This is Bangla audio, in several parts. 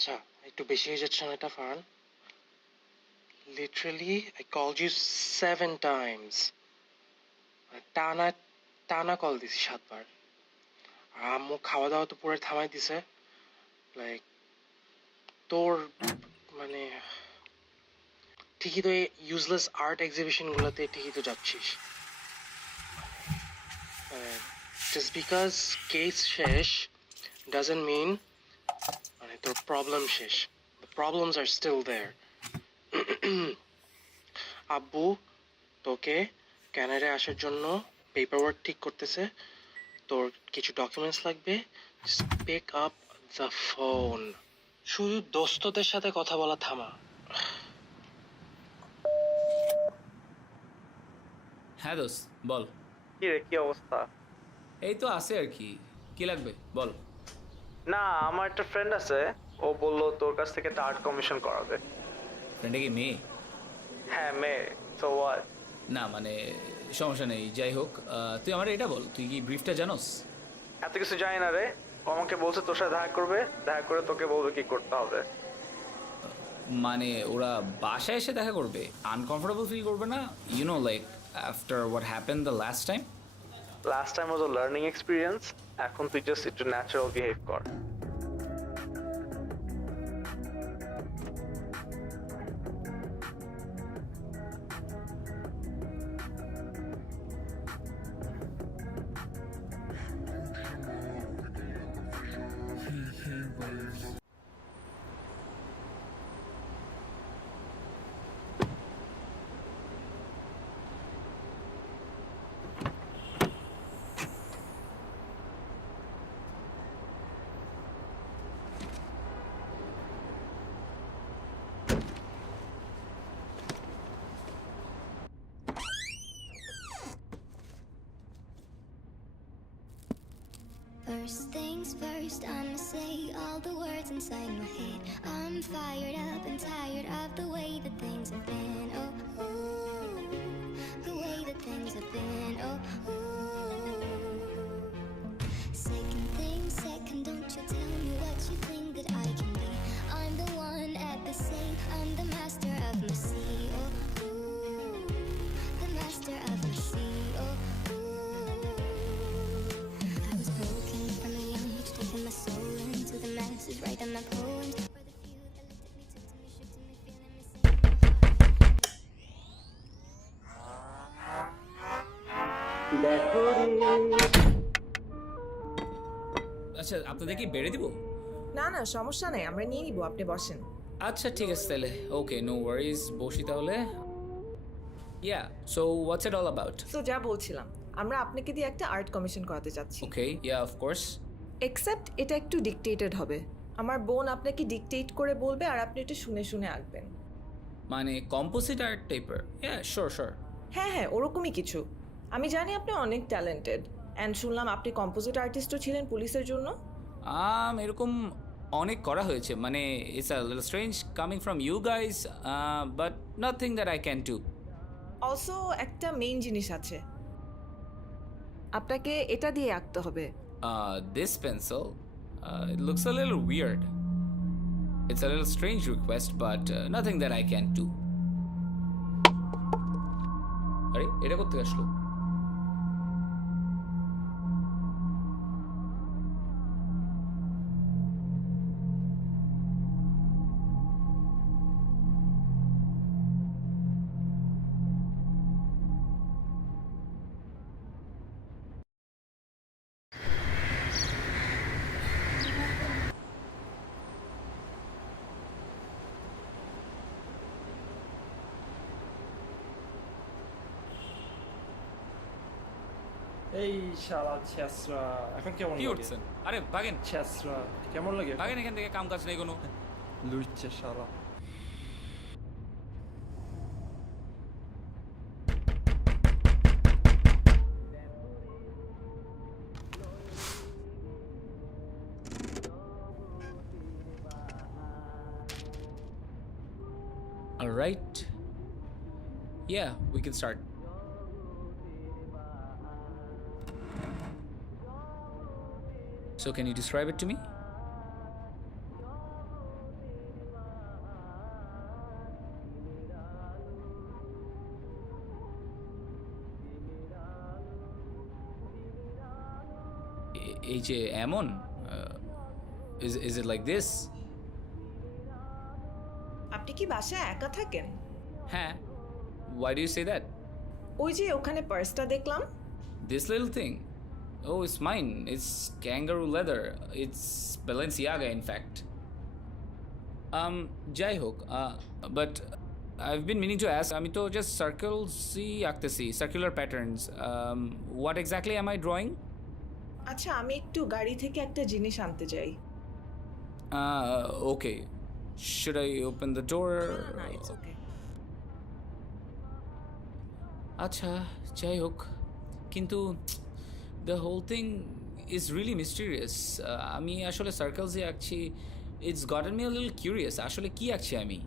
আচ্ছা, একটু বেশি হয়ে যাচ্ছে না এটা Farhan? Literally I called you 7 times. টানা টানা কল দিছি 7 বার। আর আম্মু খাওয়া দাওয়া তো পুরো থামাই দিছে। লাইক তোর মানে ঠিকই তো ইউজলেস আর্ট এক্সিবিশন গুলোতে ঠিকই তো যাচ্ছিস। জাস্ট বিকজ কেস শেষ ডাজন্ট মিন মানে তোর প্রবলেম শেষ। The problems are still there. আব্বু তোকে ক্যানাডায় আসার জন্য পেপার ওয়ার্ক ঠিক করতেছে। তোর কিছু ডকুমেন্টস লাগবে। Pick up the phone. শুধু দোস্তদের সাথে কথা বলা থামা। হ্যাঁ দোস্ত বল। কি রে, কি অবস্থা? এই তো আছে আর কি। কি লাগবে বল। না, আমার একটা ফ্রেন্ড আছে, ও বললো তোর কাছ থেকে একটা আর্ট কমিশন করাবে। ফ্রেন্ডে কি মেয়ে? হ্যাঁ, মেয়ে। So what? না মানে সমস্যা নেই, যাই হোক তুই আমার এটা বল, তুই কি ব্রিফটা জানোস? এত কিছু জানি না রে। ও আমাকে বলছে তোর সাথে দেখা করবে, দেখা করে তোকে বলবে কি করতে হবে। মানে ওরা বাসায় এসে দেখা করবে? আনকমফোর্টেবল ফিল করবে না? You know like after what happen the last time. Last time was a learning experience. এখন তুই জাস্ট একটু ন্যাচারাল বিহেভ কর। First things first, I'ma say all the words inside my head. I'm fired up and tired of the way that things have been. Oh, ooh, the way that things have been. Oh, ooh. Second thing second, don't you tell me what you think that I can be. I'm the one at the same, I'm the master of my sea. Oh, ooh, the master of my sea. Oh, my soul into the masses, write on my poems. For the few that looked at me, took to me, shook to me, feeling me, আচ্ছা আপনাদের কি বেড়ে দিব? না না সমস্যা নেই, আমরা নিয়ে নিব, আপনি বসেন। আচ্ছা ঠিক আছে তাহলে, ওকে নো ওয়ারিজ, বসি তাহলে। Yeah so what's it all about? তো যা বলছিলাম, আমরা আপনাকে দিয়ে একটা আর্ট কমিশন করাতে চাচ্ছি। ওকে ইয়া অফ কোর্স। এক্সেপ্ট এটা একটু ডিকটেটেড হবে। আমার বোন আপনাকে ডিকটেট করে বলবে আর আপনি এটা শুনে শুনে আঁকবেন। মানে কম্পোজিট আর্ট টাইপের? Yeah sure sure. হ্যাঁ হ্যাঁ, ওরকমই কিছু। আমি জানি আপনি অনেক ট্যালেন্টেড, অ্যান্ড শুনলাম আপনি কম্পোজিট আর্টিস্টও ছিলেন পুলিশের জন্য। এরকম অনেক করা হয়েছে, মানে it's a little strange coming from you guys, but nothing that I can do. Also একটা মেইন জিনিস আছে, আপনাকে এটা দিয়ে আঁকতে হবে। This pencil, it looks a little weird. It's a little strange request, but nothing that I can do. আরে এটা করতে আসলো? এই শালা ছেসরা, এখন কেমন কি লাগে? উঠছেন? আরে ভাগেন ছেসরা কেমন লাগে? ভাগেন এখান থেকে, কাম কাজ নেই কোনো। লুইচ্ছে শালা। All right. Yeah, we can start. So can you describe it to me? এই যে এমন ইজ ইট লাইক দিস? আপনি কি বাসায় একা থাকেন? হ্যাঁ, why do you say that? ওই যে ওখানে পার্সটা দেখলাম। This little thing? Oh, it's mine. It's kangaroo leather. It's Balenciaga, in fact. যাই হোক, but I've been meaning to ask, আমি তো just circles আঁকতেছি, circular patterns. What exactly am I drawing? আচ্ছা, আমি একটু গাড়ি থেকে একটা জিনিস আনতে চাই। Okay. Should I open the door? না, it's okay. আচ্ছা, যাই হোক, কিন্তু the whole thing is really mysterious. আমি আসলে সার্কেলসে আঁকছি, it's gotten me a little curious, আসলে কি আঁকছি আমি?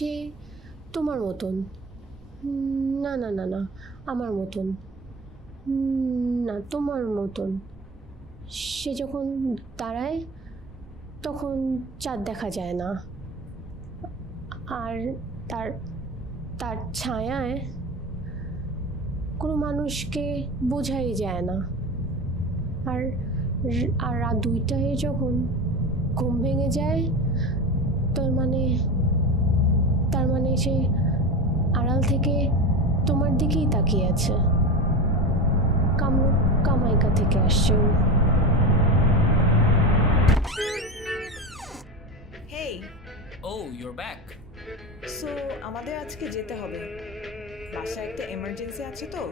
সে তোমার মতন। না না না না, আমার মতন না, তোমার মতন। সে যখন দাঁড়ায় তখন চাঁদ দেখা যায় না, আর তার তার ছায়ায় কোনো মানুষকে বোঝাই যায় না। আর আর রাত 2টায় যখন ঘুম ভেঙে যায়, তার মানে সে আড়াল থেকে তোমার দিকেই তাকিয়ে আছে। কামরূপ কামাইকা থেকে আসছে ও। হেই, Oh, you're back. সো আমাদের আজকে যেতে হবে, বাসায় একটা এমার্জেন্সি আছে তো।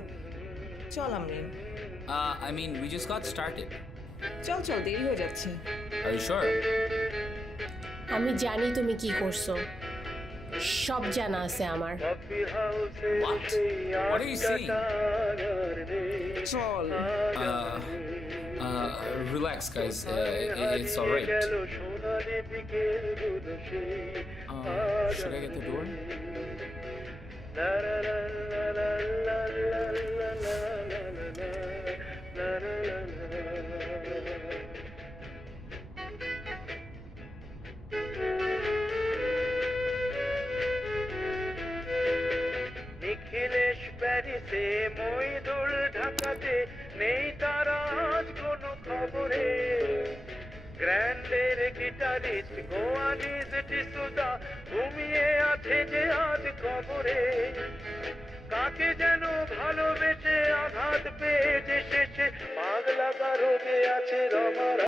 চল Amrin, I mean, we just got started. চল চল, দেরি হয়ে যাচ্ছে। Are you sure? আমি জানি তুমি কি করছো, সব জানা আছে আমার। What? What are you saying? চল। Relax, guys. It's all right. Should I get the door? Nikhilesh প্যারিসে, মইদুল ঢাকাতে, নেই তার আজ কোনো খবরে। গ্র্যান্ডের গিটারিস্ট গোয়ানিজ ডিসুজা ঘুমিয়ে আছে যে আজ কবরে। কাকে যেন ভালোবেসে আঘাত পেয়ে যে শেষে পাগলা রোগে আছে রমারা।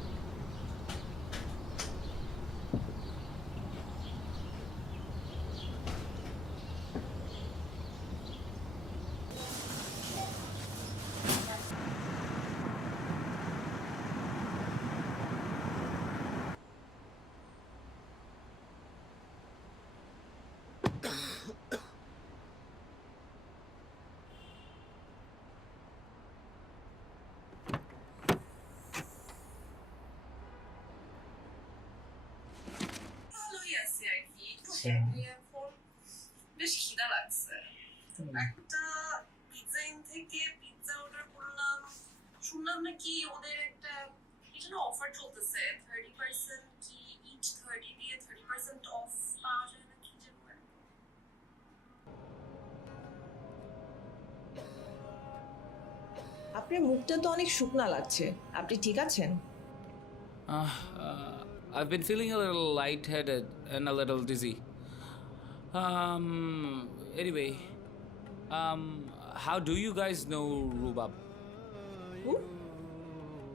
ভালোই আছি আর কি, একটু হ্যাপি এখন, বেশ খিদা লাগছে। একটা পিৎজা ইন থেকে পিৎজা অর্ডার করলাম, শুনলাম নাকি ওদের একটা কি যেন অফার চলতেছে, 30% কি ইচ 30 দিয়ে 30% অফ পাওয়া যায় না কি যেন। আপনার মুখটা তো অনেক শুকনা লাগছে, আপনি ঠিক আছেন? I've been feeling a little lightheaded and a little dizzy. Anyway, how do you guys know Rubab? Who?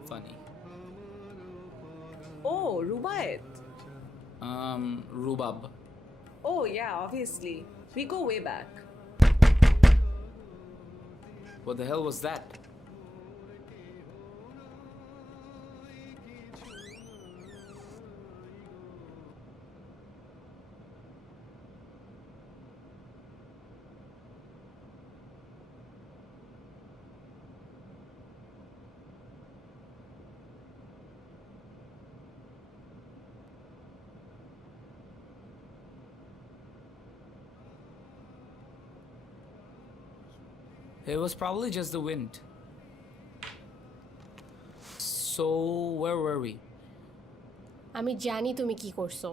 Funny. O Rubayet. Rubab. Oh yeah, obviously. We go way back. What the hell was that? It was probably just the wind. So, where were we? আমি জানি তুমি কি করছো।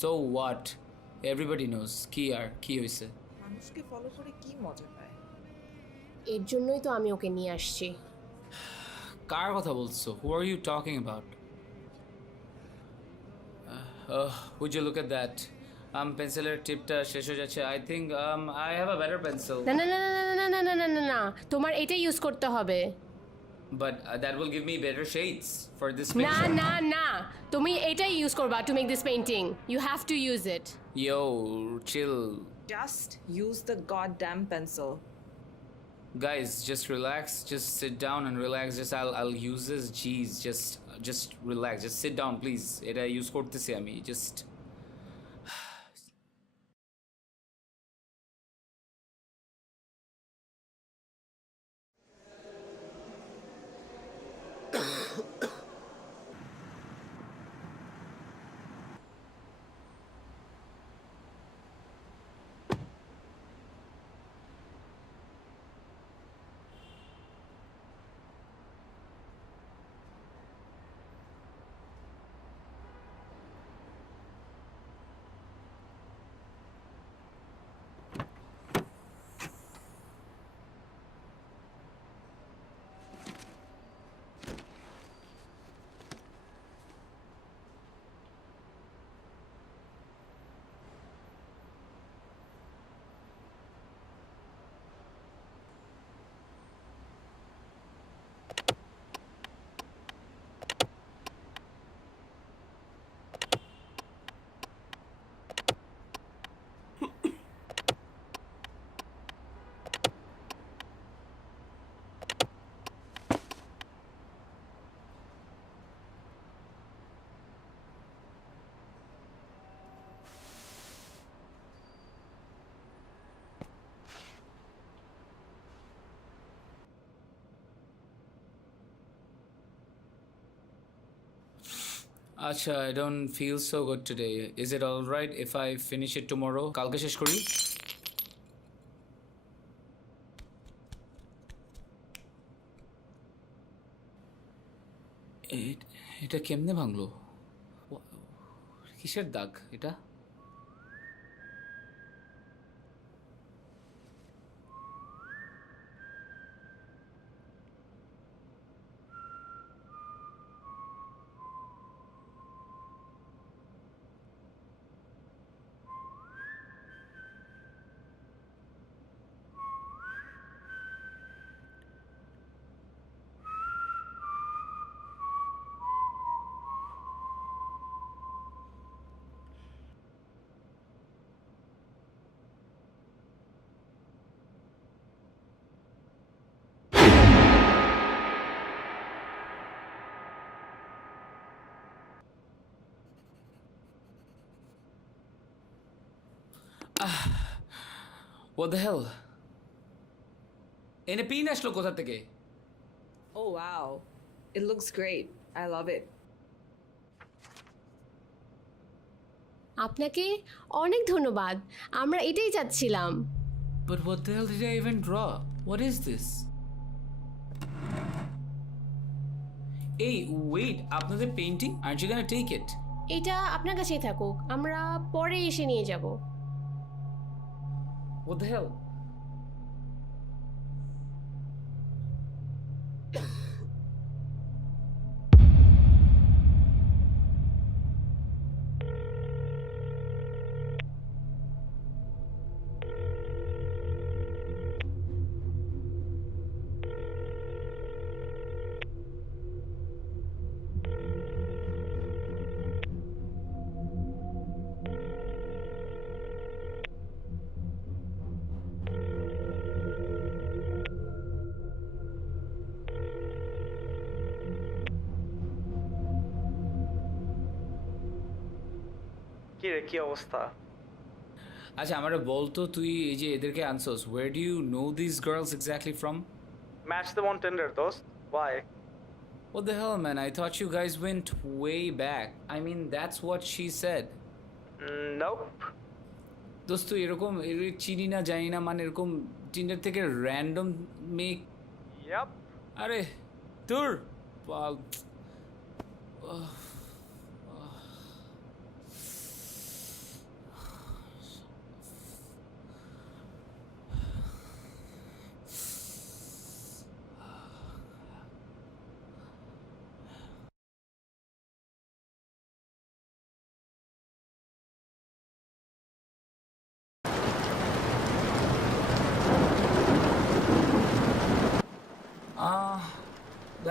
So what? Everybody knows. কি হয়েছে? মানুষকে ফলো করে কি মজা পায়? এর জন্যই তো আমি ওকে নিয়ে আসছি। কার কথা বলছো? Who are you talking about? Would you look at that? পেন্সিলের টিপটা শেষ হয়ে যাচ্ছে। I think I have a better pencil. না না না না না না না না না না না তোমার এটা ইউজ করতে হবে। But that will give me better shades for this না picture. না না তুমি এটাই ইউজ করবা to make this painting. You have to use it. Yo, chill. Just use the goddamn pencil. Guys, just relax. Just sit down and relax. I'll use this. Jeez, just relax. Just sit down, please. এটা ইউজ করতেছি আমি. Just আচ্ছা, I don't feel so good today. Is it all right if I finish it tomorrow? কালকে শেষ করি? এটা কেমনে ভাঙলো? কিসের দাগ এটা? What the hell? এনে পিন আসলো কোথা থেকে? Oh wow. It looks great. I love it. আপনাকে অনেক ধন্যবাদ। আমরা এটাই চাচ্ছিলাম। But what the hell did I even draw? What is this? Hey, wait, আপনাদের painting? Aren't you gonna take it? এটা আপনার কাছেই থাকুক, আমরা পরে এসে নিয়ে যাব। What the hell? কি রে, কি অবস্থা? আচ্ছা আমারে বলতো তুই এই যে এদেরকে আনছোস, where do you know these girls exactly from? Match them on Tinder, দোস্ত. Why? What the hell, man? I thought you guys went way back. I mean, that's what she said. Nope. দোস্ত এরকম চিনি না জানি না, মানে এরকম টিন্ডার থেকে র্যান্ডম মেক, Yup. আরে তোর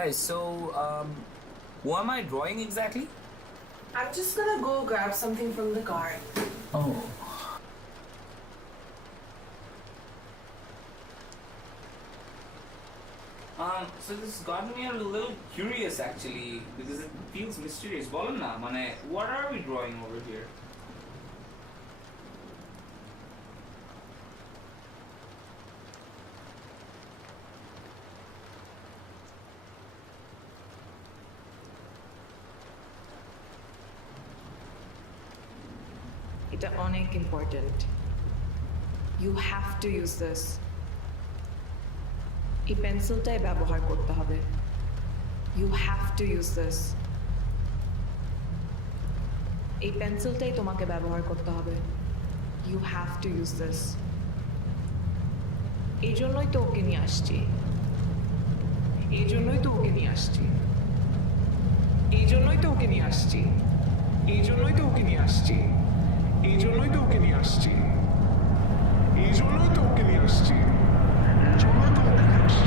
guys, so who am I drawing exactly? I'm just gonna go grab something from the car. Oh. So this got me a little curious actually, because it feels mysterious. বলেন না, মানে what are we drawing over here? এটা অনেক important. You have to use this. এই পেন্সিলটাই ব্যবহার করতে হবে। You have to use this. এই পেন্সিলটাই তোমাকে ব্যবহার করতে হবে। You have to use this. এই জন্যই তো ওকে নিয়ে আসছি। এই জন্যই তো ওকে নিয়ে আসছি। এই জন্যই তো ওকে নিয়ে আসছি। এই জন্যই তো ওকে নিয়ে আসছি। এই জন্যই তো ওকে নিয়ে আসছি। এই জন্যই তো ওকে নিয়ে আসছি। এই জন্যই তো ওকে নিয়ে আসছি।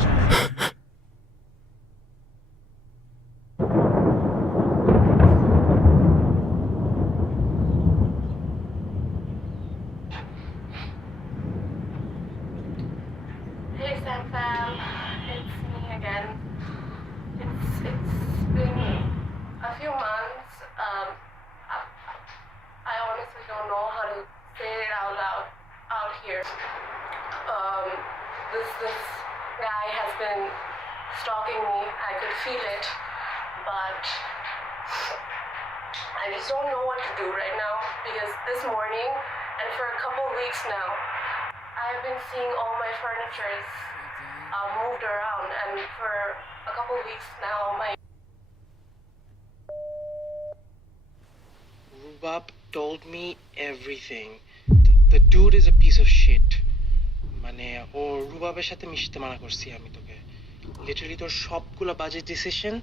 Hey Sam Fam, it's me again. It's been a few months. I honestly don't know how to say it out loud out here. This guy has been stalking me. I could feel it, but I just don't know what to do right now because this morning and for a couple weeks now, I've been seeing all my furnitures moved around, and for a couple weeks now, my Rubab told me everything. The dude is a piece of shit. মানে ও রুবাবের সাথে মিশতে মানা করছি আমি তোকে। লিটারালি তোর সবগুলো বাজে decision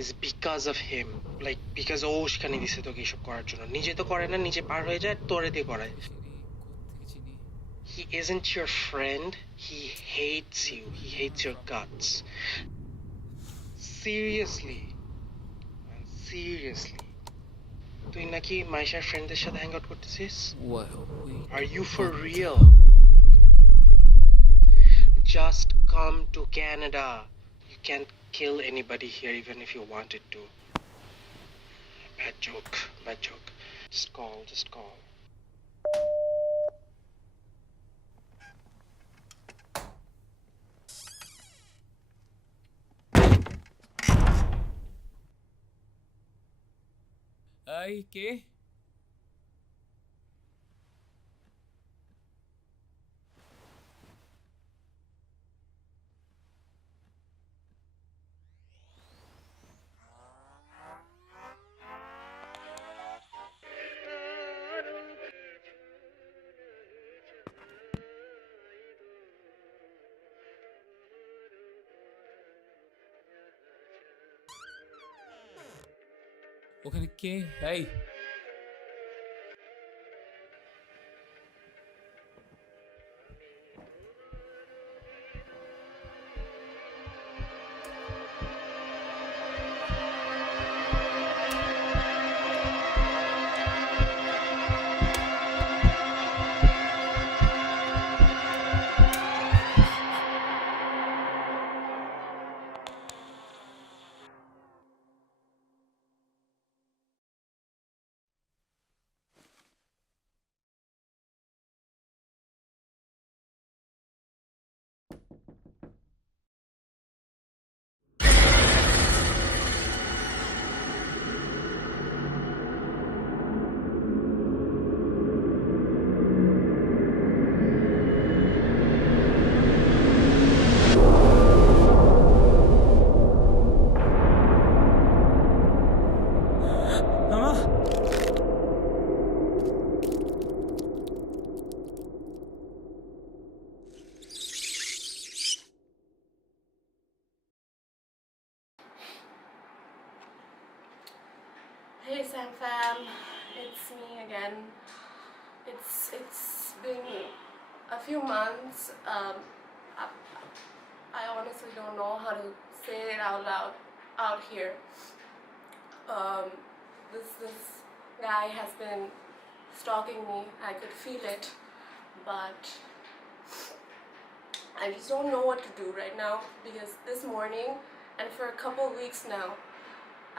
is because of him, like because ও সেখানে দিছে তোকে এইসব করার জন্য। নিজে তো করে না, নিজে পার হয়ে যায়, তোরে দিয়ে করায়। He isn't your friend, he hates you, he hates your guts. Seriously, man, seriously. তুই নাকি মাইশার ফ্রেন্ডদের সাথে হ্যাং আউট করতেছিস? What? Wait. Are you for real? Just come to Canada. You can't kill anybody here even if you wanted to. Bad joke, bad joke. Just call. Ay, ¿qué? ওখানে কে? এই Fam, it's me again. It's been a few months. I honestly don't know how to say it out loud out here. This guy has been stalking me. I could feel it, but I just don't know what to do right now because this morning and for a couple weeks now,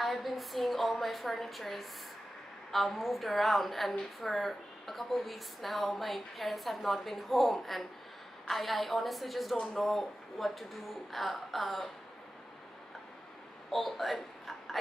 I've been seeing all my furnitures moved around, and for a couple weeks now my parents have not been home, and I honestly just don't know what to do. I